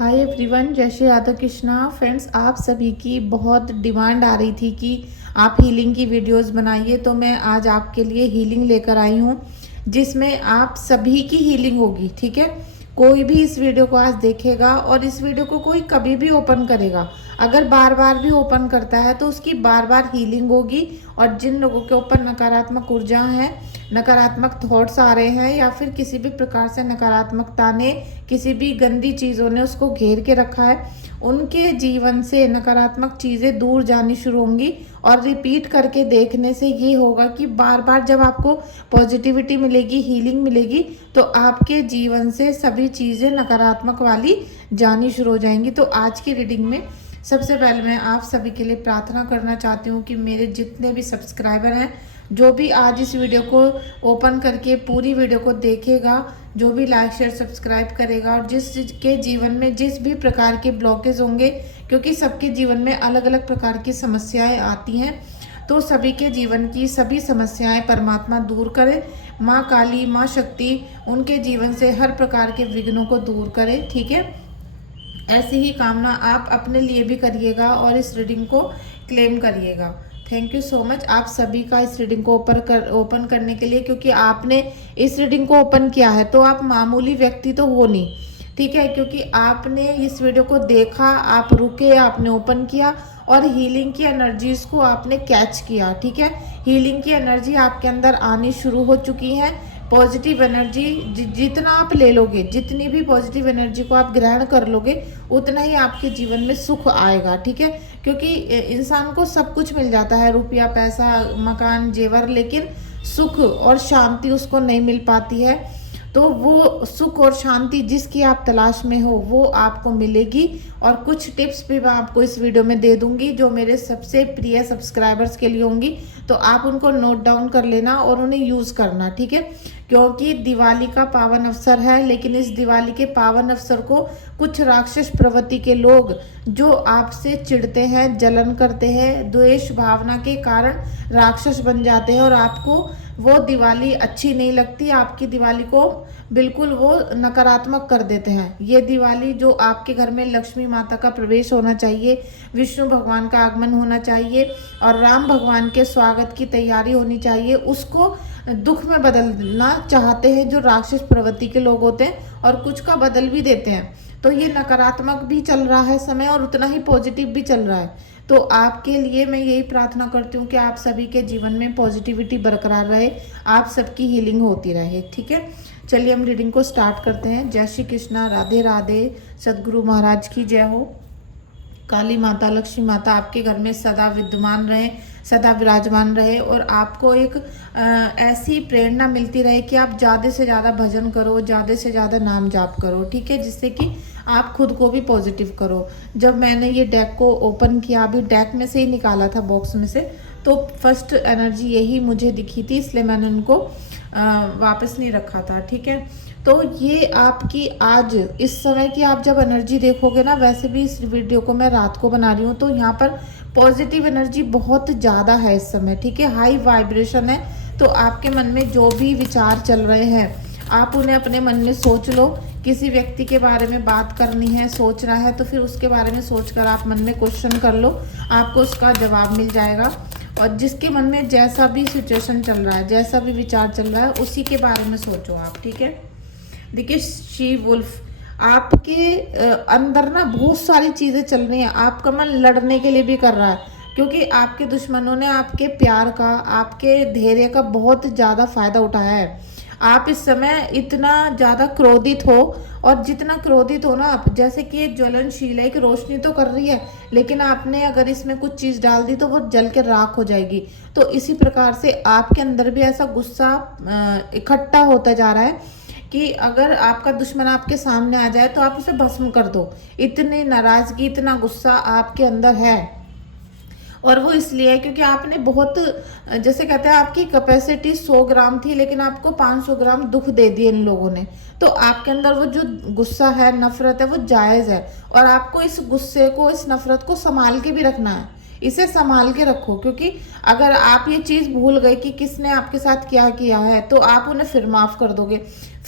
Hi everyone, जय Shri Radha Krishna. Friends, आप सभी की बहुत डिमांड आ रही थी कि आप हीलिंग की वीडियोस बनाइए, तो मैं आज आपके लिए हीलिंग लेकर आई हूँ जिसमें आप सभी की हीलिंग होगी। ठीक है, कोई भी इस वीडियो को आज देखेगा और इस वीडियो को कोई कभी भी ओपन करेगा, अगर बार बार भी ओपन करता है तो उसकी बार बार हीलिंग होगी। और जिन लोगों के ऊपर नकारात्मक ऊर्जा है, नकारात्मक थॉट्स आ रहे हैं, या फिर किसी भी प्रकार से नकारात्मकता ने, किसी भी गंदी चीज़ों ने उसको घेर के रखा है, उनके जीवन से नकारात्मक चीज़ें दूर जानी शुरू होंगी। और रिपीट करके देखने से ये होगा कि बार बार जब आपको पॉजिटिविटी मिलेगी, हीलिंग मिलेगी, तो आपके जीवन से सभी चीज़ें नकारात्मक वाली जानी शुरू हो जाएंगी। तो आज की रीडिंग में सबसे पहले मैं आप सभी के लिए प्रार्थना करना चाहती हूँ कि मेरे जितने भी सब्सक्राइबर हैं, जो भी आज इस वीडियो को ओपन करके पूरी वीडियो को देखेगा, जो भी लाइक शेयर सब्सक्राइब करेगा, और जिसके जीवन में जिस भी प्रकार के ब्लॉकेज होंगे, क्योंकि सबके जीवन में अलग अलग प्रकार की समस्याएं आती हैं, तो सभी के जीवन की सभी समस्याएं परमात्मा दूर करे। माँ काली, माँ शक्ति उनके जीवन से हर प्रकार के विघ्नों को दूर करे। ठीक है, ऐसी ही कामना आप अपने लिए भी करिएगा और इस रीडिंग को क्लेम करिएगा। थैंक यू सो मच आप सभी का इस रीडिंग को ओपन करने के लिए, क्योंकि आपने इस रीडिंग को ओपन किया है तो आप मामूली व्यक्ति तो हो नहीं। ठीक है, क्योंकि आपने इस वीडियो को देखा, आप रुके, आपने ओपन किया और हीलिंग की एनर्जीज को आपने कैच किया। ठीक है, हीलिंग की एनर्जी आपके अंदर आनी शुरू हो चुकी है। पॉजिटिव एनर्जी जितना आप ले लोगे, जितनी भी पॉजिटिव एनर्जी को आप ग्रहण कर लोगे, उतना ही आपके जीवन में सुख आएगा। ठीक है, क्योंकि इंसान को सब कुछ मिल जाता है, रुपया, पैसा, मकान, जेवर, लेकिन सुख और शांति उसको नहीं मिल पाती है। तो वो सुख और शांति जिसकी आप तलाश में हो वो आपको मिलेगी। और कुछ टिप्स भी मैं आपको इस वीडियो में दे दूंगी जो मेरे सबसे प्रिय सब्सक्राइबर्स के लिए होंगी, तो आप उनको नोट डाउन कर लेना और उन्हें यूज़ करना। ठीक है, क्योंकि दिवाली का पावन अवसर है, लेकिन इस दिवाली के पावन अवसर को कुछ राक्षस प्रवृत्ति के लोग जो आपसे चिढ़ते हैं, जलन करते हैं, द्वेष भावना के कारण राक्षस बन जाते हैं और आपको वो दिवाली अच्छी नहीं लगती, आपकी दिवाली को बिल्कुल वो नकारात्मक कर देते हैं। ये दिवाली जो आपके घर में लक्ष्मी माता का प्रवेश होना चाहिए, विष्णु भगवान का आगमन होना चाहिए और राम भगवान के स्वागत की तैयारी होनी चाहिए, उसको दुख में बदलना चाहते हैं जो राक्षस प्रवृत्ति के लोग होते हैं, और कुछ का बदल भी देते हैं। तो ये नकारात्मक भी चल रहा है समय और उतना ही पॉजिटिव भी चल रहा है। तो आपके लिए मैं यही प्रार्थना करती हूँ कि आप सभी के जीवन में पॉजिटिविटी बरकरार रहे, आप सबकी हीलिंग होती रहे। ठीक है, चलिए हम रीडिंग को स्टार्ट करते हैं। जय श्री कृष्णा, राधे राधे, सदगुरु महाराज की जय हो। काली माता, लक्ष्मी माता आपके घर में सदा विद्यमान रहे, सदा विराजमान रहे, और आपको एक ऐसी प्रेरणा मिलती रहे कि आप ज़्यादा से ज़्यादा भजन करो, ज़्यादा से ज़्यादा नाम जाप करो। ठीक है, जिससे कि आप खुद को भी पॉजिटिव करो। जब मैंने ये डेक को ओपन किया, अभी डेक में से ही निकाला था, बॉक्स में से, तो फर्स्ट एनर्जी यही मुझे दिखी थी, इसलिए मैंने उनको वापस नहीं रखा था। ठीक है, तो ये आपकी आज इस समय की आप जब एनर्जी देखोगे ना, वैसे भी इस वीडियो को मैं रात को बना रही हूँ, तो यहाँ पर पॉजिटिव एनर्जी बहुत ज़्यादा है इस समय। ठीक है, हाई वाइब्रेशन है। तो आपके मन में जो भी विचार चल रहे हैं, आप उन्हें अपने मन में सोच लो। किसी व्यक्ति के बारे में बात करनी है, सोचना है, तो फिर उसके बारे में सोचकर आप मन में क्वेश्चन कर लो, आपको उसका जवाब मिल जाएगा। और जिसके मन में जैसा भी सिचुएशन चल रहा है, जैसा भी विचार चल रहा है, उसी के बारे में सोचो आप। ठीक है, देखिए शी वुल्फ, आपके अंदर ना बहुत सारी चीज़ें चल रही हैं, आपका मन लड़ने के लिए भी कर रहा है, क्योंकि आपके दुश्मनों ने आपके प्यार का, आपके धैर्य का बहुत ज़्यादा फायदा उठाया है। आप इस समय इतना ज़्यादा क्रोधित हो, और जितना क्रोधित हो ना आप, जैसे कि ये ज्वलनशील है, एक रोशनी तो कर रही है, लेकिन आपने अगर इसमें कुछ चीज़ डाल दी तो वो जल के राख हो जाएगी। तो इसी प्रकार से आपके अंदर भी ऐसा गुस्सा इकट्ठा होता जा रहा है कि अगर आपका दुश्मन आपके सामने आ जाए तो आप उसे भस्म कर दो। इतनी नाराज़गी, इतना गुस्सा आपके अंदर है, और वो इसलिए है क्योंकि आपने बहुत, जैसे कहते हैं, आपकी कैपेसिटी 100 ग्राम थी, लेकिन आपको 500 ग्राम दुख दे दिए इन लोगों ने। तो आपके अंदर वो जो गुस्सा है, नफरत है, वो जायज़ है, और आपको इस गुस्से को, इस नफरत को संभाल के भी रखना है। इसे संभाल के रखो, क्योंकि अगर आप ये चीज़ भूल गए कि किसने आपके साथ क्या किया है, तो आप उन्हें फिर माफ़ कर दोगे,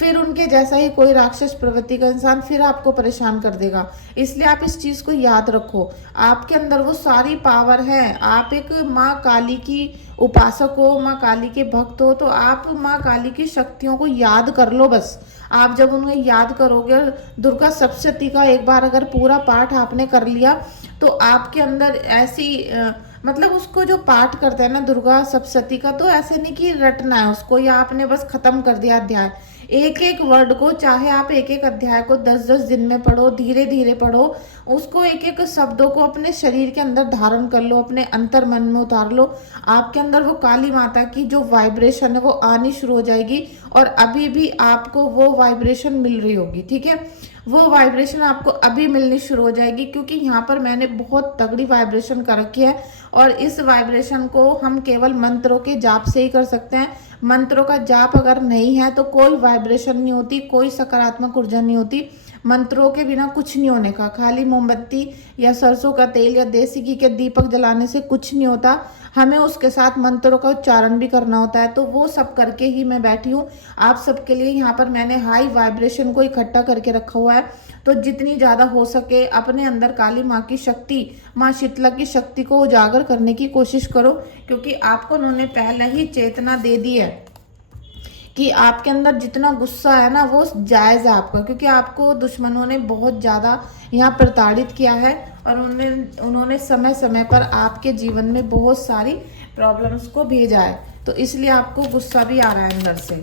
फिर उनके जैसा ही कोई राक्षस प्रवृत्ति का इंसान फिर आपको परेशान कर देगा। इसलिए आप इस चीज़ को याद रखो, आपके अंदर वो सारी पावर है। आप एक माँ काली की उपासक हो, माँ काली के भक्त हो, तो आप माँ काली की शक्तियों को याद कर लो बस। आप जब उन्हें याद करोगे, दुर्गा सप्तशती का एक बार अगर पूरा पाठ आपने कर लिया तो आपके अंदर ऐसी मतलब उसको जो पाठ करते हैं ना दुर्गा सप्तशती का, तो ऐसे नहीं कि रटना है उसको या आपने बस खत्म कर दिया अध्याय। एक एक वर्ड को, चाहे आप एक एक अध्याय को 10-10 दिन में पढ़ो, धीरे धीरे पढ़ो उसको, एक एक शब्दों को अपने शरीर के अंदर धारण कर लो, अपने अंतर मन में उतार लो। आपके अंदर वो काली माता की जो वाइब्रेशन है वो आनी शुरू हो जाएगी और अभी भी आपको वो वाइब्रेशन मिल रही होगी। ठीक है, वो वाइब्रेशन आपको अभी मिलनी शुरू हो जाएगी, क्योंकि यहाँ पर मैंने बहुत तगड़ी वाइब्रेशन कर रखी है और इस वाइब्रेशन को हम केवल मंत्रों के जाप से ही कर सकते हैं। मंत्रों का जाप अगर नहीं है तो कोई वाइब्रेशन नहीं होती, कोई सकारात्मक ऊर्जा नहीं होती। मंत्रों के बिना कुछ नहीं होने का, खाली मोमबत्ती या सरसों का तेल या देसी घी के दीपक जलाने से कुछ नहीं होता। हमें उसके साथ मंत्रों का उच्चारण भी करना होता है, तो वो सब करके ही मैं बैठी हूँ आप सबके लिए। यहाँ पर मैंने हाई वाइब्रेशन को इकट्ठा करके रखा हुआ है, तो जितनी ज़्यादा हो सके अपने अंदर काली माँ की शक्ति, माँ शीतला की शक्ति को उजागर करने की कोशिश करो, क्योंकि आपको उन्होंने पहले ही चेतना दे दी है कि आपके अंदर जितना गुस्सा है ना वो जायज़ है आपका, क्योंकि आपको दुश्मनों ने बहुत ज़्यादा यहाँ प्रताड़ित किया है और उन्होंने समय समय पर आपके जीवन में बहुत सारी प्रॉब्लम्स को भेजा है, तो इसलिए आपको गुस्सा भी आ रहा है अंदर से।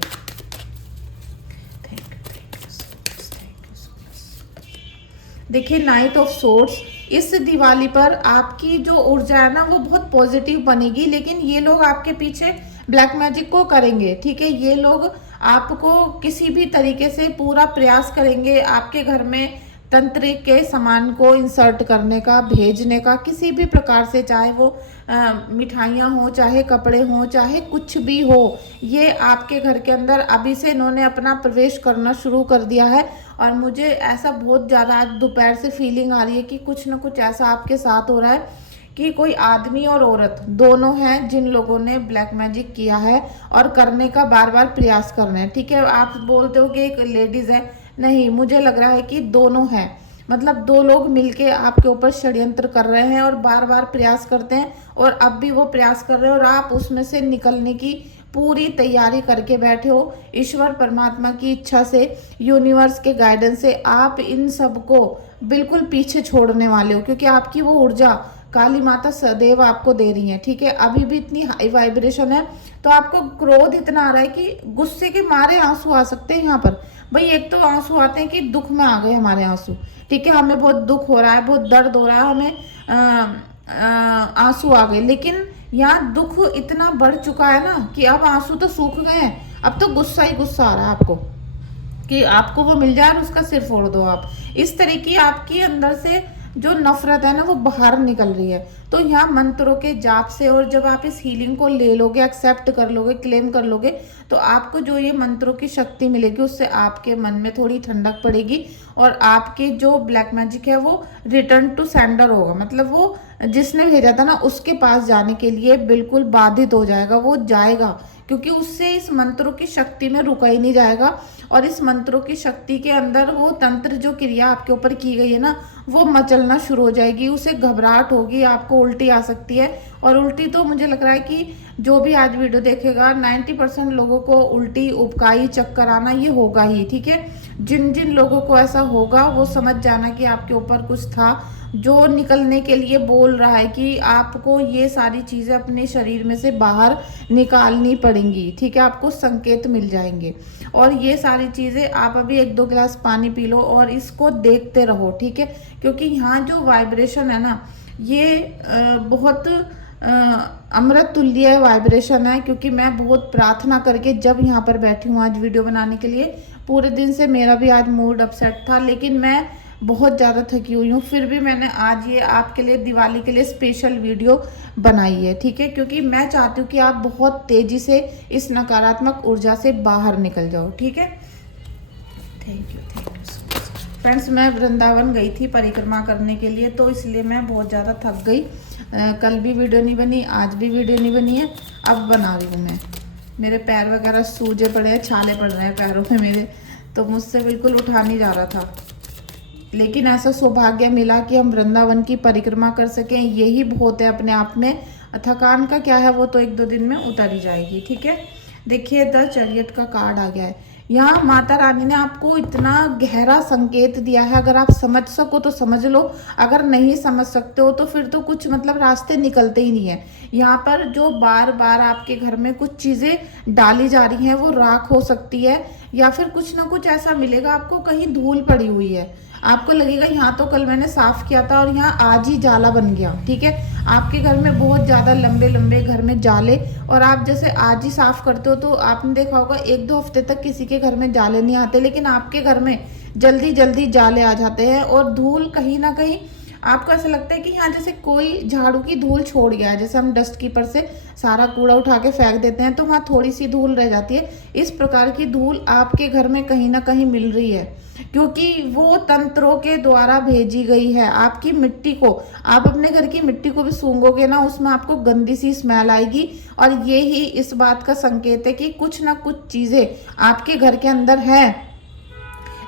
देखिए नाइट ऑफ सोर्ड्स, इस दिवाली पर आपकी जो ऊर्जा है ना वो बहुत पॉजिटिव बनेगी, लेकिन ये लोग आपके पीछे ब्लैक मैजिक को करेंगे। ठीक है, ये लोग आपको किसी भी तरीके से पूरा प्रयास करेंगे आपके घर में तंत्र के सामान को इंसर्ट करने का, भेजने का, किसी भी प्रकार से, चाहे वो मिठाइयाँ हो, चाहे कपड़े हो, चाहे कुछ भी हो, ये आपके घर के अंदर अभी से इन्होंने अपना प्रवेश करना शुरू कर दिया है। और मुझे ऐसा बहुत ज़्यादा आज दोपहर से फीलिंग आ रही है कि कुछ ना कुछ ऐसा आपके साथ हो रहा है कि कोई आदमी और औरत दोनों हैं जिन लोगों ने ब्लैक मैजिक किया है और करने का बार बार प्रयास कर रहे हैं। ठीक है, आप बोलते हो कि एक लेडीज़ है, नहीं, मुझे लग रहा है कि दोनों हैं, मतलब दो लोग मिलके आपके ऊपर षड्यंत्र कर रहे हैं और बार बार प्रयास करते हैं और अब भी वो प्रयास कर रहे हैं और आप उसमें से निकलने की पूरी तैयारी करके बैठे हो। ईश्वर परमात्मा की इच्छा से, यूनिवर्स के गाइडेंस से आप इन सब को बिल्कुल पीछे छोड़ने वाले हो, क्योंकि आपकी वो ऊर्जा काली माता सदैव आपको दे रही है। ठीक है, अभी भी इतनी हाई वाइब्रेशन है, तो आपको क्रोध इतना आ रहा है कि गुस्से के मारे आंसू आ सकते हैं यहाँ पर। भाई एक तो आंसू आते हैं कि दुख में आ गए हमारे आंसू, ठीक है, हमें बहुत दुख हो रहा है, बहुत दर्द हो रहा है, हमें आंसू आ गए, लेकिन यहाँ दुख इतना बढ़ चुका है ना कि अब आंसू तो सूख गए हैं, अब तो गुस्सा ही गुस्सा आ रहा है आपको कि आपको वो मिल जाए और उसका सिर फोड़ दो आप। इस तरह की आपकी अंदर से जो नफरत है ना वो बाहर निकल रही है। तो यहाँ मंत्रों के जाप से, और जब आप इस हीलिंग को ले लोगे, एक्सेप्ट कर लोगे, क्लेम कर लोगे, तो आपको जो ये मंत्रों की शक्ति मिलेगी उससे आपके मन में थोड़ी ठंडक पड़ेगी और आपके जो ब्लैक मैजिक है वो रिटर्न टू सेंडर होगा, मतलब वो जिसने भेजा था ना उसके पास जाने के लिए बिल्कुल बाधित हो जाएगा, वो जाएगा, क्योंकि उससे इस मंत्रों की शक्ति में रुका ही नहीं जाएगा। और इस मंत्रों की शक्ति के अंदर वो तंत्र जो क्रिया आपके ऊपर की गई है ना वो मचलना शुरू हो जाएगी, उसे घबराहट होगी, आपको उल्टी आ सकती है। और उल्टी तो मुझे लग रहा है कि जो भी आज वीडियो देखेगा 90% लोगों को उल्टी, उबकाई, चक्कर आना ये होगा ही। ठीक है, जिन जिन लोगों को ऐसा होगा वो समझ जाना कि आपके ऊपर कुछ था जो निकलने के लिए बोल रहा है कि आपको ये सारी चीज़ें अपने शरीर में से बाहर निकालनी पड़ेंगी। ठीक है, आपको संकेत मिल जाएंगे और ये सारी चीज़ें आप अभी 1-2 गिलास पानी पी लो और इसको देखते रहो। ठीक है, क्योंकि यहाँ जो वाइब्रेशन है ना ये बहुत अमृत तुल्य वाइब्रेशन है। क्योंकि मैं बहुत प्रार्थना करके जब यहाँ पर बैठी हूँ आज वीडियो बनाने के लिए, पूरे दिन से मेरा भी आज मूड अपसेट था, लेकिन मैं बहुत ज़्यादा थकी हुई हूँ, फिर भी मैंने आज ये आपके लिए दिवाली के लिए स्पेशल वीडियो बनाई है। ठीक है, क्योंकि मैं चाहती हूँ कि आप बहुत तेज़ी से इस नकारात्मक ऊर्जा से बाहर निकल जाओ। ठीक है, thank you so much friends. मैं वृंदावन गई थी परिक्रमा करने के लिए, तो इसलिए मैं बहुत ज़्यादा थक गई। कल भी वीडियो नहीं बनी, आज भी वीडियो नहीं बनी है, अब बना रही हूँ मैं। मेरे पैर वगैरह सूजे पड़े हैं, छाले पड़ रहे हैं पैरों में मेरे, तो मुझसे बिल्कुल उठा नहीं जा रहा था, लेकिन ऐसा सौभाग्य मिला कि हम वृंदावन की परिक्रमा कर सकें, यही बहुत है अपने आप में। थकान का क्या है, वो तो 1-2 दिन में उतर ही जाएगी। ठीक है, देखिए द चैरियट का कार्ड आ गया है। यहाँ माता रानी ने आपको इतना गहरा संकेत दिया है, अगर आप समझ सको तो समझ लो, अगर नहीं समझ सकते हो तो फिर तो कुछ मतलब रास्ते निकलते ही नहीं है। यहाँ पर जो बार बार आपके घर में कुछ चीज़ें डाली जा रही हैं वो राख हो सकती है, या फिर कुछ ना कुछ ऐसा मिलेगा आपको, कहीं धूल पड़ी हुई है, आपको लगेगा यहाँ तो कल मैंने साफ किया था और यहाँ आज ही जाला बन गया। ठीक है, आपके घर में बहुत ज़्यादा लंबे लंबे घर में जाले, और आप जैसे आज ही साफ करते हो तो आपने देखा होगा 1-2 हफ्ते तक किसी के घर में जाले नहीं आते, लेकिन आपके घर में जल्दी जल्दी जाले आ जाते हैं। और धूल कहीं ना कहीं आपको ऐसा लगता है कि यहाँ जैसे कोई झाड़ू की धूल छोड़ गया है, जैसे हम डस्ट कीपर से सारा कूड़ा उठा के फेंक देते हैं तो वहाँ थोड़ी सी धूल रह जाती है, इस प्रकार की धूल आपके घर में कहीं ना कहीं मिल रही है, क्योंकि वो तंत्रों के द्वारा भेजी गई है। आपकी मिट्टी को, आप अपने घर की मिट्टी को भी सूंघोगे ना, उसमें आपको गंदी सी स्मेल आएगी, और ये ही इस बात का संकेत है कि कुछ ना कुछ चीज़ें आपके घर के अंदर है।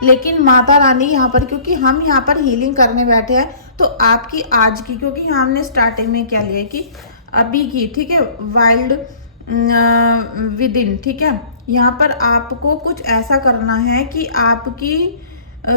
लेकिन माता रानी यहाँ पर, क्योंकि हम यहाँ पर हीलिंग करने बैठे हैं, तो आपकी आज की, क्योंकि यहाँ हमने स्टार्टिंग में क्या लिया कि अभी की, ठीक है, वाइल्ड विद इन, ठीक है, यहाँ पर आपको कुछ ऐसा करना है कि आपकी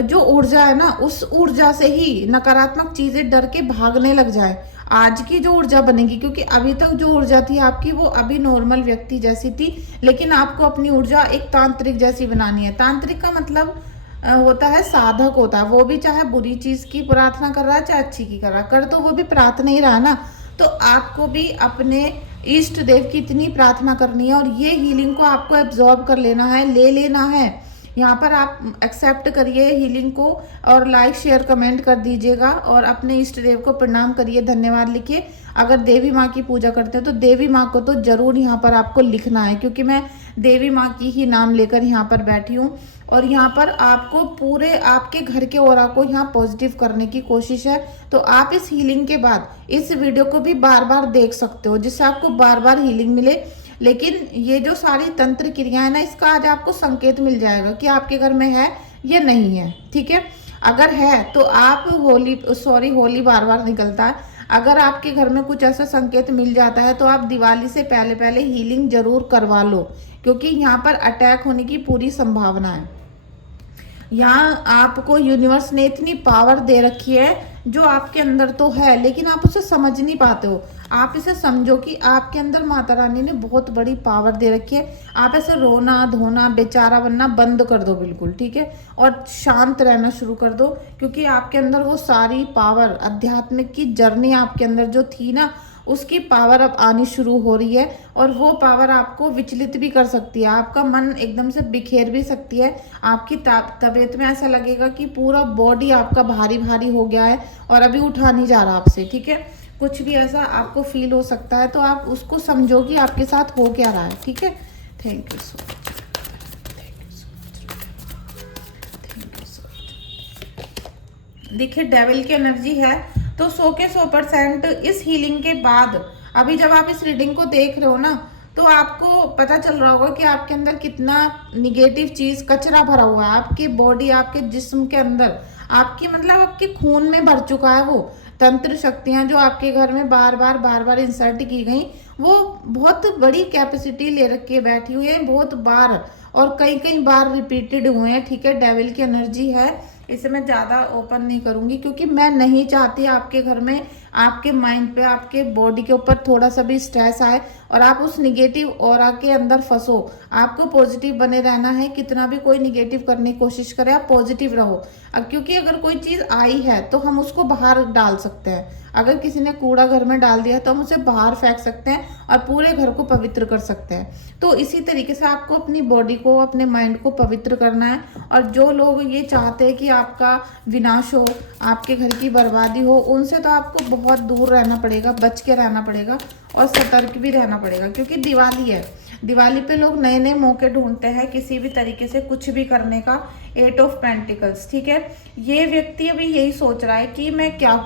जो ऊर्जा है ना, उस ऊर्जा से ही नकारात्मक चीजें डर के भागने लग जाए। आज की जो ऊर्जा बनेगी, क्योंकि अभी तक जो ऊर्जा थी आपकी वो अभी नॉर्मल व्यक्ति जैसी थी, लेकिन आपको अपनी ऊर्जा एक तांत्रिक जैसी बनानी है। तांत्रिक का मतलब होता है साधक होता है, वो भी चाहे बुरी चीज की प्रार्थना कर रहा है चाहे अच्छी की कर रहा है, कर तो वो भी प्रार्थना ही रहा ना। तो आपको भी अपने इष्ट देव की इतनी प्रार्थना करनी है, और ये हीलिंग को आपको एब्जॉर्ब कर लेना है, ले लेना है। यहाँ पर आप एक्सेप्ट करिए हीलिंग को, और लाइक शेयर कमेंट कर दीजिएगा, और अपने इष्ट देव को प्रणाम करिए, धन्यवाद लिखिए। अगर देवी माँ की पूजा करते हैं तो देवी माँ को तो जरूर यहाँ पर आपको लिखना है, क्योंकि मैं देवी माँ की ही नाम लेकर यहाँ पर बैठी हूँ। और यहाँ पर आपको पूरे आपके घर के ऑरा को यहाँ पॉजिटिव करने की कोशिश है। तो आप इस हीलिंग के बाद इस वीडियो को भी बार बार देख सकते हो, जिससे आपको बार बार हीलिंग मिले। लेकिन ये जो सारी तंत्र क्रियाएं ना, इसका आज आपको संकेत मिल जाएगा कि आपके घर में है या नहीं है। ठीक है, अगर है तो आप होली बार बार निकलता है, अगर आपके घर में कुछ ऐसा संकेत मिल जाता है तो आप दिवाली से पहले पहले हीलिंग जरूर करवा लो, क्योंकि यहाँ पर अटैक होने की पूरी संभावना है। यहाँ आपको यूनिवर्स ने इतनी पावर दे रखी है जो आपके अंदर तो है, लेकिन आप उसे समझ नहीं पाते हो। आप इसे समझो कि आपके अंदर माता रानी ने बहुत बड़ी पावर दे रखी है। आप ऐसे रोना धोना बेचारा बनना बंद कर दो बिल्कुल, ठीक है, और शांत रहना शुरू कर दो, क्योंकि आपके अंदर वो सारी पावर, आध्यात्मिक की जर्नी आपके अंदर जो थी ना, उसकी पावर अब आनी शुरू हो रही है। और वो पावर आपको विचलित भी कर सकती है, आपका मन एकदम से बिखेर भी सकती है। आपकी तबीयत में ऐसा लगेगा कि पूरा बॉडी आपका भारी भारी हो गया है और अभी उठा नहीं जा रहा आपसे। ठीक है, कुछ भी ऐसा आपको फील हो सकता है, तो आप उसको समझो कि आपके साथ हो क्या रहा है। ठीक है, thank you so much, thank you so much. देखिए डेविल की एनर्जी है, तो 100 के 100% इस हीलिंग के बाद, अभी जब आप इस रीडिंग को देख रहे हो ना, तो आपको पता चल रहा होगा कि आपके अंदर कितना निगेटिव चीज कचरा भरा हुआ है। आपकी बॉडी, आपके जिस्म के अंदर, आपकी मतलब आपके खून में भर चुका है वो तंत्र शक्तियां जो आपके घर में बार बार इंसर्ट की गई। वो बहुत बड़ी कैपेसिटी ले रखी है, बैठी हुई है बहुत बार, और कई बार रिपीटेड हुए हैं। ठीक है, डेविल की एनर्जी है, इसे मैं ज़्यादा ओपन नहीं करूँगी, क्योंकि मैं नहीं चाहती आपके घर में, आपके माइंड पे, आपके बॉडी के ऊपर थोड़ा सा भी स्ट्रेस आए और आप उस निगेटिव ऑरा के अंदर फंसो। आपको पॉजिटिव बने रहना है, कितना भी कोई निगेटिव करने की कोशिश करे आप पॉजिटिव रहो। अब क्योंकि अगर कोई चीज़ आई है तो हम उसको बाहर डाल सकते हैं। अगर किसी ने कूड़ा घर में डाल दिया तो हम उसे बाहर फेंक सकते हैं और पूरे घर को पवित्र कर सकते हैं। तो इसी तरीके से आपको अपनी बॉडी को, अपने माइंड को पवित्र करना है। और जो लोग ये चाहते हैं कि आपका विनाश हो, आपके घर की बर्बादी हो, उनसे तो आपको बहुत दूर रहना पड़ेगा, बच के रहना पड़ेगा और सतर्क भी रहना पड़ेगा, क्योंकि दिवाली है। दिवाली पे लोग नए नए मौके ढूंढते हैं किसी भी तरीके से कुछ भी करने का। 8 ऑफ पेंटिकल्स, ठीक है, ये व्यक्ति अभी यही सोच रहा है कि मैं क्या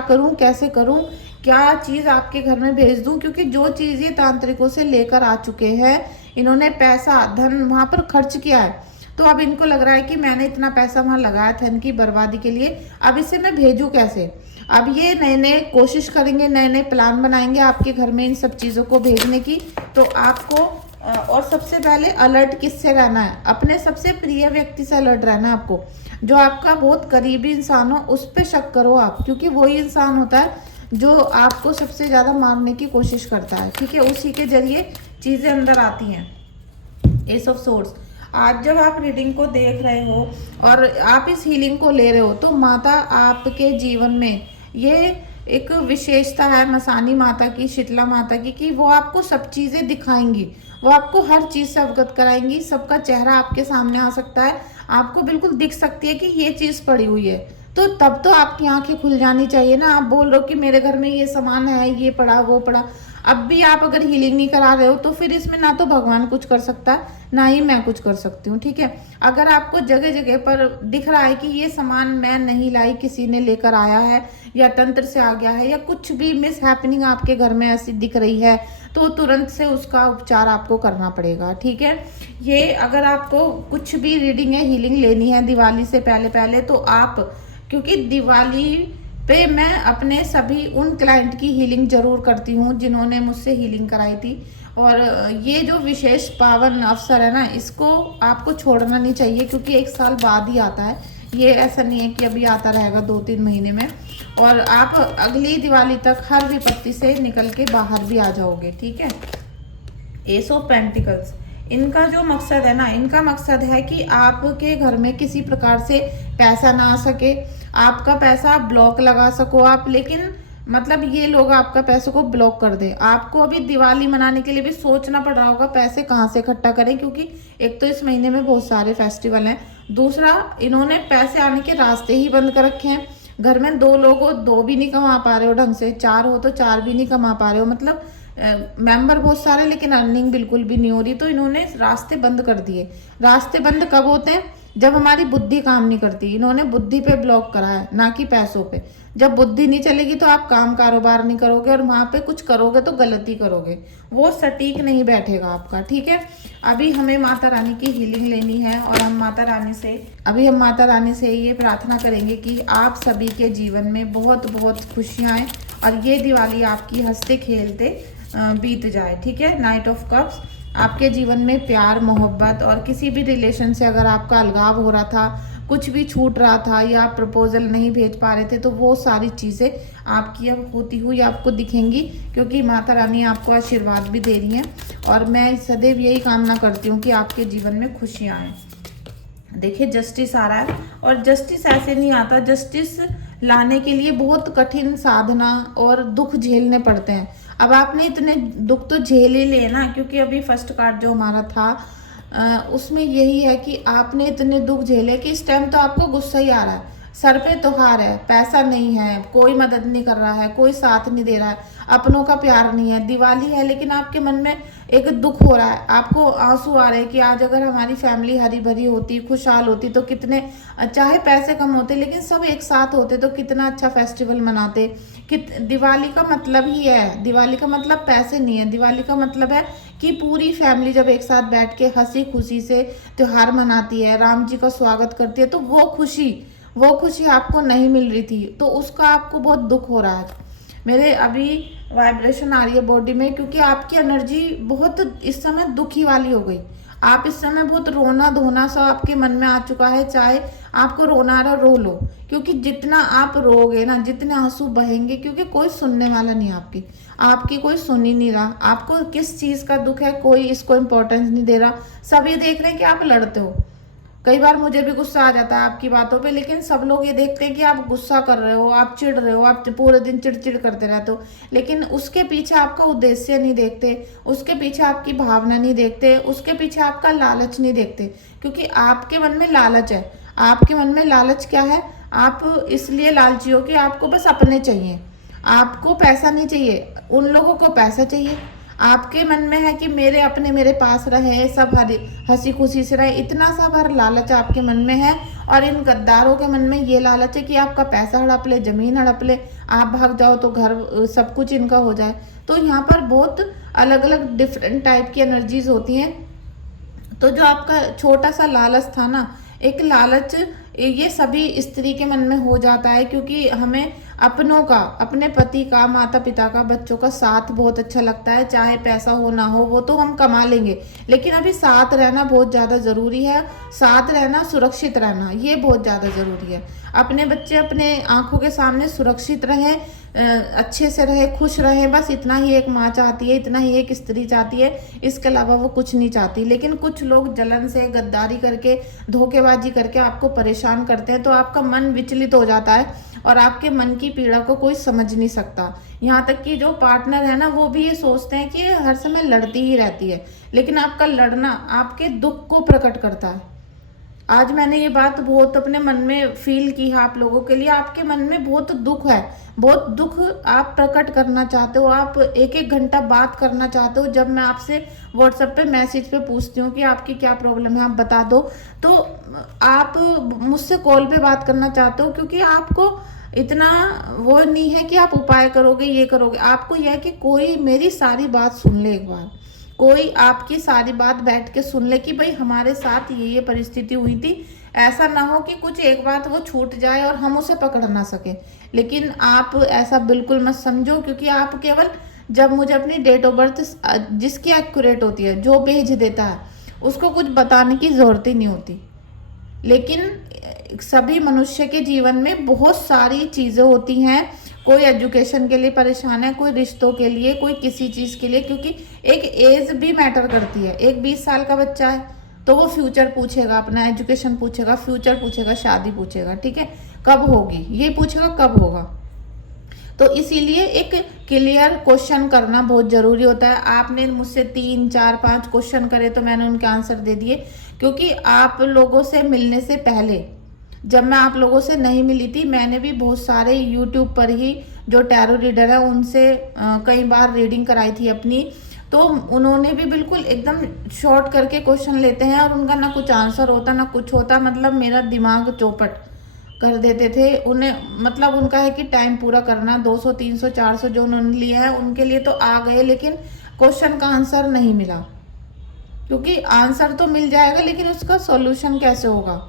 करूं, कैसे करूं, क्या चीज़ आपके घर में भेज दूं, क्योंकि जो चीज़ ये तांत्रिकों से लेकर आ चुके हैं, इन्होंने पैसा धन वहां पर खर्च किया है। तो अब इनको लग रहा है कि मैंने इतना पैसा वहाँ लगाया था इनकी बर्बादी के लिए, अब इसे मैं भेजूँ कैसे। अब ये नए नए कोशिश करेंगे, नए नए प्लान बनाएंगे आपके घर में इन सब चीज़ों को भेजने की। तो आपको और सबसे पहले अलर्ट किससे रहना है, अपने सबसे प्रिय व्यक्ति से अलर्ट रहना है आपको। जो आपका बहुत करीबी इंसान हो उस पर शक करो आप, क्योंकि वही इंसान होता है जो आपको सबसे ज़्यादा मारने की कोशिश करता है, ठीक है। उसी के जरिए चीज़ें अंदर आती हैं। एस ऑफ सोर्स, आज जब आप रीडिंग को देख रहे हो और आप इस हीलिंग को ले रहे हो तो माता आपके जीवन में ये एक विशेषता है मसानी माता की, शीतला माता की, कि वो आपको सब चीज़ें दिखाएंगी, वो आपको हर चीज़ से अवगत कराएंगी। सबका चेहरा आपके सामने आ सकता है, आपको बिल्कुल दिख सकती है कि ये चीज़ पड़ी हुई है। तो तब तो आपकी आंखें खुल जानी चाहिए ना। आप बोल रहे हो कि मेरे घर में ये सामान है, ये पड़ा वो पड़ा। अब भी आप अगर हीलिंग नहीं करा रहे हो तो फिर इसमें ना तो भगवान कुछ कर सकता है, ना ही मैं कुछ कर सकती हूँ, ठीक है। अगर आपको जगह जगह पर दिख रहा है कि ये सामान मैं नहीं लाई, किसी ने लेकर आया है या तंत्र से आ गया है या कुछ भी मिस हैपनिंग आपके घर में ऐसी दिख रही है, तो तुरंत से उसका उपचार आपको करना पड़ेगा, ठीक है। ये अगर आपको कुछ भी रीडिंग है, हीलिंग लेनी है दिवाली से पहले पहले, तो आप, क्योंकि दिवाली पे मैं अपने सभी उन क्लाइंट की हीलिंग जरूर करती हूँ जिन्होंने मुझसे हीलिंग कराई थी। और ये जो विशेष पावन अवसर है ना, इसको आपको छोड़ना नहीं चाहिए, क्योंकि 1 साल बाद ही आता है ये, ऐसा नहीं है कि अभी आता रहेगा 2-3 महीने में। और आप अगली दिवाली तक हर विपत्ति से निकल के बाहर भी आ जाओगे, ठीक है। एस ऑफ पेंटिकल्स, इनका जो मकसद है ना, इनका मकसद है कि आपके घर में किसी प्रकार से पैसा ना आ सके, आपका पैसा ब्लॉक लगा सको आप, लेकिन मतलब ये लोग आपका पैसे को ब्लॉक कर दें। आपको अभी दिवाली मनाने के लिए भी सोचना पड़ रहा होगा पैसे कहाँ से इकट्ठा करें, क्योंकि एक तो इस महीने में बहुत सारे फेस्टिवल हैं, दूसरा इन्होंने पैसे आने के रास्ते ही बंद कर रखे हैं। घर में 2 लोग हो, 2 भी नहीं कमा पा रहे हो ढंग से, 4 हो तो 4 भी नहीं कमा पा रहे हो, मतलब मेंबर बहुत सारे लेकिन अर्निंग बिल्कुल भी नहीं हो रही। तो इन्होंने रास्ते बंद कर दिए। रास्ते बंद कब होते हैं, जब हमारी बुद्धि काम नहीं करती। इन्होंने बुद्धि पे ब्लॉक करा है, ना कि पैसों पे। जब बुद्धि नहीं चलेगी तो आप काम कारोबार नहीं करोगे, और वहां पे कुछ करोगे तो गलती करोगे, वो सटीक नहीं बैठेगा आपका, ठीक है। अभी हमें माता रानी की हीलिंग लेनी है, और हम माता रानी से ये प्रार्थना करेंगे कि आप सभी के जीवन में बहुत बहुत खुशियाँ आए और ये दिवाली आपकी हंसते खेलते बीत जाए, ठीक है। नाइट ऑफ कप्स, आपके जीवन में प्यार, मोहब्बत और किसी भी रिलेशन से अगर आपका अलगाव हो रहा था, कुछ भी छूट रहा था या आप प्रपोजल नहीं भेज पा रहे थे, तो वो सारी चीज़ें आपकी अब होती हुई आपको दिखेंगी, क्योंकि माता रानी आपको आशीर्वाद भी दे रही हैं। और मैं सदैव यही कामना करती हूँ कि आपके जीवन में खुशियाँ आएँ। देखिए जस्टिस आ रहा है, और जस्टिस ऐसे नहीं आता, जस्टिस लाने के लिए बहुत कठिन साधना और दुख झेलने पड़ते हैं। अब आपने इतने दुख तो झेल ही लिए ना, क्योंकि अभी फर्स्ट कार्ड जो हमारा था उसमें यही है कि आपने इतने दुख झेले कि इस टाइम तो आपको गुस्सा ही आ रहा है। सर पे त्योहार है, पैसा नहीं है, कोई मदद नहीं कर रहा है, कोई साथ नहीं दे रहा है, अपनों का प्यार नहीं है, दिवाली है लेकिन आपके मन में एक दुख हो रहा है, आपको आंसू आ रहे हैं कि आज अगर हमारी फैमिली हरी भरी होती, खुशहाल होती, तो कितने, चाहे पैसे कम होते लेकिन सब एक साथ होते तो कितना अच्छा फेस्टिवल मनाते। कि दिवाली का मतलब ही है, दिवाली का मतलब पैसे नहीं है, दिवाली का मतलब है कि पूरी फैमिली जब एक साथ बैठ के हंसी खुशी से त्योहार मनाती है, राम जी का स्वागत करती है, तो वो खुशी आपको नहीं मिल रही थी, तो उसका आपको बहुत दुख हो रहा है। मेरे अभी वाइब्रेशन आ रही है बॉडी में, क्योंकि आपकी एनर्जी बहुत इस समय दुखी वाली हो गई। आप इस समय बहुत रोना धोना सा आपके मन में आ चुका है, चाहे आपको रोना आ रहा रो लो, क्योंकि जितना आप रोगे ना, जितने आंसू बहेंगे, क्योंकि कोई सुनने वाला नहीं, आपकी कोई सुन ही नहीं रहा। आपको किस चीज़ का दुख है, कोई इसको इम्पोर्टेंस नहीं दे रहा। सभी देख रहे हैं कि आप लड़ते हो। कई बार मुझे भी गुस्सा आ जाता है आपकी बातों पे, लेकिन सब लोग ये देखते हैं कि आप गुस्सा कर रहे हो, आप चिढ़ रहे हो, आप पूरे दिन चिड़चिड़ करते रहते हो, लेकिन उसके पीछे आपका उद्देश्य नहीं देखते, उसके पीछे आपकी भावना नहीं देखते, उसके पीछे आपका लालच नहीं देखते, क्योंकि आपके मन में लालच है। आपके मन में लालच क्या है, आप इसलिए लालची हो कि आपको बस अपने चाहिए, आपको पैसा नहीं चाहिए, उन लोगों को पैसा चाहिए। आपके मन में है कि मेरे अपने मेरे पास रहे, सब हंसी खुशी से रहे, इतना सा भर लालच आपके मन में है। और इन गद्दारों के मन में ये लालच है कि आपका पैसा हड़प ले, जमीन हड़प ले, आप भाग जाओ तो घर सब कुछ इनका हो जाए। तो यहाँ पर बहुत अलग अलग डिफरेंट टाइप की एनर्जीज होती हैं। तो जो आपका छोटा सा लालच था ना, एक लालच ये सभी स्त्री के मन में हो जाता है, क्योंकि हमें अपनों का, अपने पति का, माता पिता का, बच्चों का साथ बहुत अच्छा लगता है। चाहे पैसा हो ना हो वो तो हम कमा लेंगे, लेकिन अभी साथ रहना बहुत ज़्यादा ज़रूरी है। साथ रहना, सुरक्षित रहना, ये बहुत ज़्यादा ज़रूरी है। अपने बच्चे अपने आंखों के सामने सुरक्षित रहें, अच्छे से रहे, खुश रहे, बस इतना ही एक माँ चाहती है, इतना ही एक स्त्री चाहती है। इसके अलावा वो कुछ नहीं चाहती। लेकिन कुछ लोग जलन से, गद्दारी करके, धोखेबाजी करके आपको परेशान करते हैं, तो आपका मन विचलित हो जाता है और आपके मन की पीड़ा को कोई समझ नहीं सकता। यहाँ तक कि जो पार्टनर है ना, वो भी ये सोचते हैं कि हर समय लड़ती ही रहती है, लेकिन आपका लड़ना आपके दुख को प्रकट करता है। आज मैंने ये बात बहुत अपने मन में फील की है आप लोगों के लिए। आपके मन में बहुत दुख है, बहुत दुख आप प्रकट करना चाहते हो, आप एक एक घंटा बात करना चाहते हो। जब मैं आपसे व्हाट्सएप पे मैसेज पे पूछती हूँ कि आपकी क्या प्रॉब्लम है, आप बता दो, तो आप मुझसे कॉल पे बात करना चाहते हो, क्योंकि आपको इतना वो नहीं है कि आप उपाय करोगे, ये करोगे। आपको यह है कि कोई मेरी सारी बात सुन ले, एक बार कोई आपकी सारी बात बैठ के सुन ले कि भाई हमारे साथ ये परिस्थिति हुई थी। ऐसा ना हो कि कुछ एक बात वो छूट जाए और हम उसे पकड़ ना सके। लेकिन आप ऐसा बिल्कुल मत समझो, क्योंकि आप केवल जब मुझे अपनी डेट ऑफ बर्थ जिसकी एक्यूरेट होती है, जो भेज देता है, उसको कुछ बताने की ज़रूरत ही नहीं होती। लेकिन सभी मनुष्य के जीवन में बहुत सारी चीज़ें होती हैं। कोई एजुकेशन के लिए परेशान है, कोई रिश्तों के लिए, कोई किसी चीज़ के लिए, क्योंकि एक एज भी मैटर करती है। एक 20 साल का बच्चा है तो वो फ्यूचर पूछेगा, अपना एजुकेशन पूछेगा, फ्यूचर पूछेगा, शादी पूछेगा, ठीक है, कब होगी ये पूछेगा, कब होगा। तो इसीलिए एक क्लियर क्वेश्चन करना बहुत ज़रूरी होता है। आपने मुझसे 3, 4, 5 क्वेश्चन करे तो मैंने उनके आंसर दे दिए, क्योंकि आप लोगों से मिलने से पहले, जब मैं आप लोगों से नहीं मिली थी, मैंने भी बहुत सारे यूट्यूब पर ही जो टैरो रीडर है उनसे कई बार रीडिंग कराई थी अपनी। तो उन्होंने भी बिल्कुल एकदम शॉर्ट करके क्वेश्चन लेते हैं और उनका ना कुछ आंसर होता ना कुछ होता, मतलब मेरा दिमाग चौपट कर देते थे। उन्हें मतलब उनका है कि टाइम पूरा करना, 200, 300, 400 जो उन्होंने लिया है उनके लिए तो आ गए, लेकिन क्वेश्चन का आंसर नहीं मिला। क्योंकि आंसर तो मिल जाएगा, लेकिन उसका सॉल्यूशन कैसे होगा?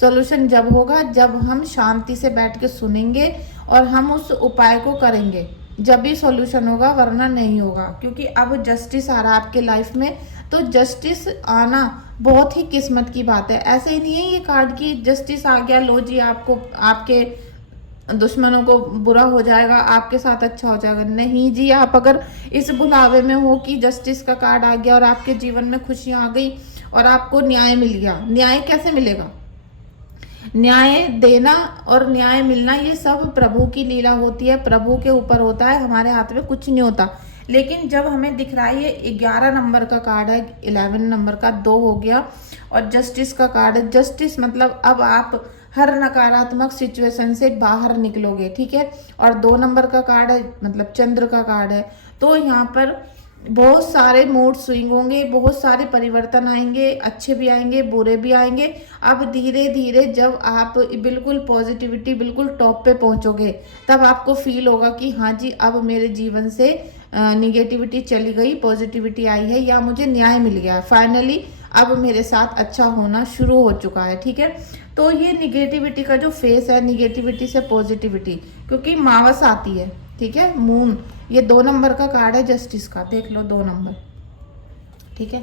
सॉल्यूशन जब होगा जब हम शांति से बैठ के सुनेंगे और हम उस उपाय को करेंगे, जब भी सॉल्यूशन होगा, वरना नहीं होगा। क्योंकि अब जस्टिस आ रहा है आपके लाइफ में, तो जस्टिस आना बहुत ही किस्मत की बात है। ऐसे ही नहीं है ये कार्ड की जस्टिस आ गया, लो जी आपको, आपके दुश्मनों को बुरा हो जाएगा, आपके साथ अच्छा हो जाएगा। नहीं जी, आप अगर इस बुलावे में हो कि जस्टिस का कार्ड आ गया और आपके जीवन में खुशियाँ आ गई और आपको न्याय मिल गया, न्याय कैसे मिलेगा? न्याय देना और न्याय मिलना ये सब प्रभु की लीला होती है, प्रभु के ऊपर होता है, हमारे हाथ में कुछ नहीं होता। लेकिन जब हमें दिख रहा है ये 11 नंबर का कार्ड है, 11 नंबर का 2 हो गया, और जस्टिस का कार्ड है। जस्टिस मतलब अब आप हर नकारात्मक सिचुएशन से बाहर निकलोगे, ठीक है। और 2 नंबर का कार्ड है, मतलब चंद्र का कार्ड है। तो यहाँ पर बहुत सारे मूड स्विंग होंगे, बहुत सारे परिवर्तन आएंगे, अच्छे भी आएंगे, बुरे भी आएंगे। अब धीरे धीरे जब आप बिल्कुल पॉजिटिविटी बिल्कुल टॉप पे पहुंचोगे, तब आपको फील होगा कि हाँ जी, अब मेरे जीवन से निगेटिविटी चली गई, पॉजिटिविटी आई है, या मुझे न्याय मिल गया फाइनली, अब मेरे साथ अच्छा होना शुरू हो चुका है, ठीक है। तो ये निगेटिविटी का जो फेस है, निगेटिविटी से पॉजिटिविटी, क्योंकि मावस आती है, ठीक है, मून। ये 2 नंबर का कार्ड है जस्टिस का, देख लो 2 नंबर, ठीक है,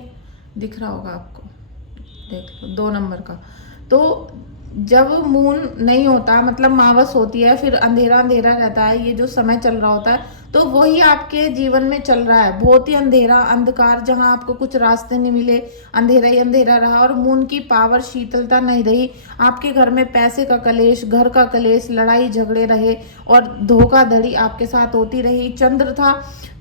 दिख रहा होगा आपको, देख लो 2 नंबर का। तो जब मून नहीं होता, मतलब मावस होती है, फिर अंधेरा अंधेरा रहता है, ये जो समय चल रहा होता है, तो वही आपके जीवन में चल रहा है। बहुत ही अंधेरा, अंधकार, जहां आपको कुछ रास्ते नहीं मिले, अंधेरा ही अंधेरा रहा, और मून की पावर, शीतलता नहीं रही। आपके घर में पैसे का कलेश, घर का कलेश, लड़ाई झगड़े रहे और धोखाधड़ी आपके साथ होती रही। चंद्र था,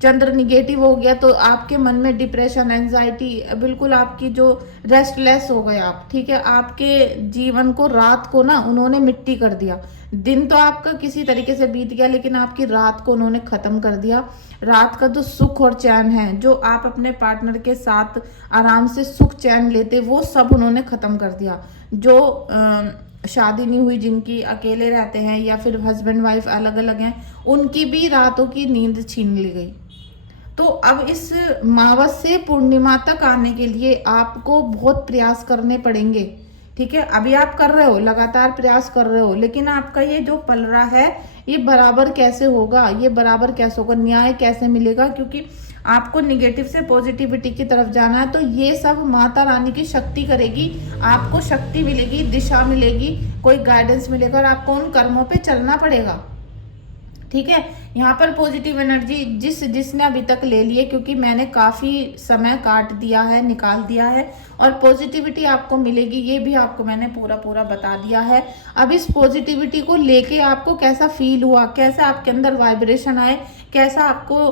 चंद्र निगेटिव हो गया, तो आपके मन में डिप्रेशन, एंजाइटी, बिल्कुल आपकी जो रेस्टलेस हो गए आप, ठीक है। आपके जीवन को, रात को ना उन्होंने मिट्टी कर दिया। दिन तो आपका किसी तरीके से बीत गया, लेकिन आपकी रात को उन्होंने खत्म कर दिया। रात का जो सुख और चैन है, जो आप अपने पार्टनर के साथ आराम से सुख चैन लेते, वो सब उन्होंने खत्म कर दिया। जो शादी नहीं हुई, जिनकी अकेले रहते हैं या फिर हस्बैंड वाइफ अलग अलग हैं, उनकी भी रातों की नींद छीन ली गई। तो अब इस मावस से पूर्णिमा तक आने के लिए आपको बहुत प्रयास करने पड़ेंगे। ठीक है, अभी आप कर रहे हो, लगातार प्रयास कर रहे हो, लेकिन आपका ये जो पल रहा है ये बराबर कैसे होगा, ये बराबर कैसे होगा, न्याय कैसे मिलेगा, क्योंकि आपको निगेटिव से पॉजिटिविटी की तरफ जाना है। तो ये सब माता रानी की शक्ति करेगी, आपको शक्ति मिलेगी, दिशा मिलेगी, कोई गाइडेंस मिलेगा और आपको उन कर्मों पे चलना पड़ेगा। ठीक है, यहाँ पर पॉजिटिव एनर्जी जिसने अभी तक ले लिए, क्योंकि मैंने काफ़ी समय काट दिया है, निकाल दिया है, और पॉजिटिविटी आपको मिलेगी, ये भी आपको मैंने पूरा बता दिया है। अब इस पॉजिटिविटी को लेके आपको कैसा फील हुआ, कैसा आपके अंदर वाइब्रेशन आए, कैसा आपको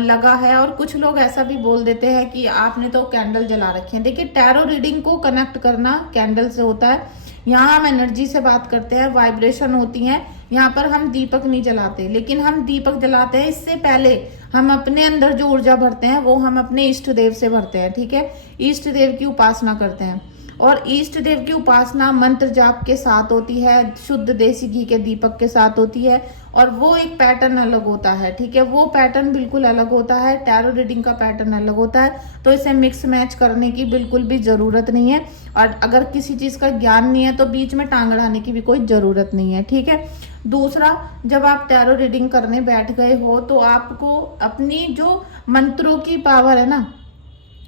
लगा है। और कुछ लोग ऐसा भी बोल देते हैं कि आपने तो कैंडल जला रखे हैं। देखिए, टैरो रीडिंग को कनेक्ट करना कैंडल से होता है। यहाँ हम एनर्जी से बात करते हैं, वाइब्रेशन होती हैं। यहाँ पर हम दीपक नहीं जलाते, लेकिन हम दीपक जलाते हैं इससे पहले हम अपने अंदर जो ऊर्जा भरते हैं वो हम अपने इष्ट देव से भरते हैं। ठीक है, इष्ट देव की उपासना करते हैं, और इष्ट देव की उपासना मंत्र जाप के साथ होती है, शुद्ध देसी घी के दीपक के साथ होती है, और वो एक पैटर्न अलग होता है। ठीक है, वो पैटर्न बिल्कुल अलग होता है, टैरो रीडिंग का पैटर्न अलग होता है। तो इसे मिक्स मैच करने की बिल्कुल भी ज़रूरत नहीं है, और अगर किसी चीज़ का ज्ञान नहीं है तो बीच में टांग अड़ाने की भी कोई ज़रूरत नहीं है। ठीक है, दूसरा, जब आप टैरो रीडिंग करने बैठ गए हो तो आपको अपनी जो मंत्रों की पावर है ना,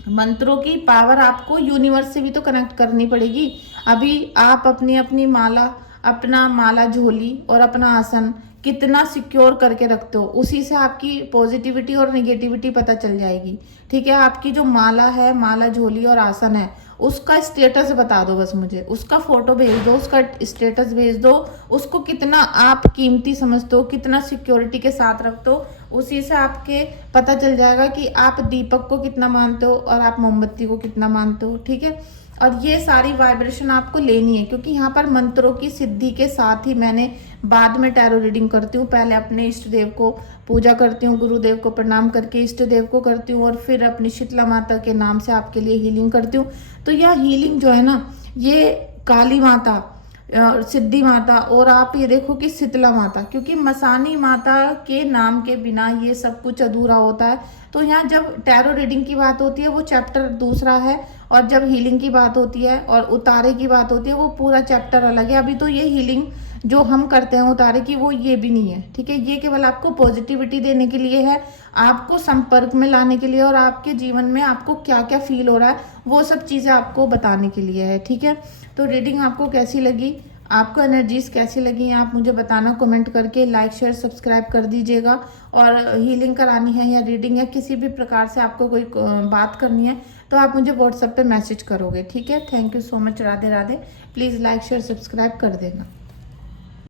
मंत्रों की पावर आपको यूनिवर्स से भी तो कनेक्ट करनी पड़ेगी। अभी आप अपनी अपनी माला, अपना माला झोली और अपना आसन कितना सिक्योर करके रखते हो, उसी से आपकी पॉजिटिविटी और नेगेटिविटी पता चल जाएगी। ठीक है, आपकी जो माला है, माला झोली और आसन है, उसका स्टेटस बता दो बस मुझे, उसका फोटो भेज दो, उसका स्टेटस भेज दो, उसको कितना आप कीमती समझते हो, कितना सिक्योरिटी के साथ रखते हो, उसी से आपके पता चल जाएगा कि आप दीपक को कितना मानते हो और आप मोमबत्ती को कितना मानते हो। ठीक है, और ये सारी वाइब्रेशन आपको लेनी है, क्योंकि यहाँ पर मंत्रों की सिद्धि के साथ ही मैंने बाद में टैरो रीडिंग करती हूँ। पहले अपने इष्ट देव को पूजा करती हूँ, गुरुदेव को प्रणाम करके इष्ट देव को करती हूँ, और फिर अपनी शीतला माता के नाम से आपके लिए हीलिंग करती हूँ। तो यह हीलिंग जो है ना, ये काली माता, सिद्धि माता, और आप ये देखो कि शीतला माता, क्योंकि मसानी माता के नाम के बिना ये सब कुछ अधूरा होता है। तो यहाँ जब टैरो रीडिंग की बात होती है वो चैप्टर दूसरा है, और जब हीलिंग की बात होती है और उतारे की बात होती है वो पूरा चैप्टर अलग है। अभी तो ये हीलिंग जो हम करते हैं उतारे की, वो ये भी नहीं है। ठीक है, ये केवल आपको पॉजिटिविटी देने के लिए है, आपको संपर्क में लाने के लिए, और आपके जीवन में आपको क्या क्या फील हो रहा है वो सब चीज़ें आपको बताने के लिए है। ठीक है, तो रीडिंग आपको कैसी लगी, आपको एनर्जीज कैसी लगी, आप मुझे बताना कमेंट करके। लाइक शेयर सब्सक्राइब कर दीजिएगा। और हीलिंग करानी है या रीडिंग या किसी भी प्रकार से आपको कोई बात करनी है तो आप मुझे व्हाट्सएप पे मैसेज करोगे। ठीक है, thank you so much. Radhe Radhe. Please like share subscribe कर देना।